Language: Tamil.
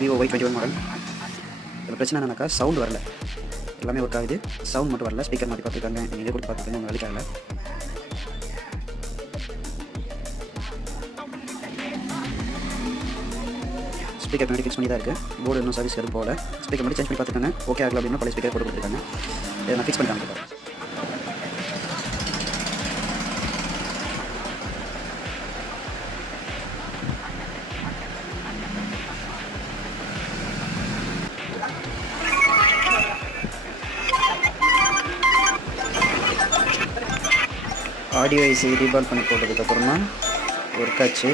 vivo y21 model. இதில் பிரச்சனை என்னன்னாக்கா சவுண்ட் வரல, எல்லாமே ஒர்க் ஆகுது, சவுண்ட் மட்டும் வரல. ஸ்பீக்கர் மாற்றி பார்த்துருக்காங்க, நீங்கள் கொடுத்து பார்த்துருக்காங்க, ஒன்று வேலைக்காகல. ஸ்பீக்கர் பின்னாடி ஃபிக்ஸ் பண்ணி தான் இருக்குது, போர்டு இன்னும் சர்வீஸ் எதுவும் போகல. ஸ்பீக்கர் மட்டும் சேஞ்ச் பண்ணி பார்த்துருக்காங்க, ஓகே ஆகல அப்படின்னா பழைய ஸ்பீக்கர் போட்டு கொடுத்துருக்காங்க. இதை நான் ஃபிக்ஸ் பண்ணி காமிக்கிறேன். ஆடியோ ஐசி ரீபால் பண்ணி போட்டதுக்கப்புறமா ஒர்க் ஆச்சு.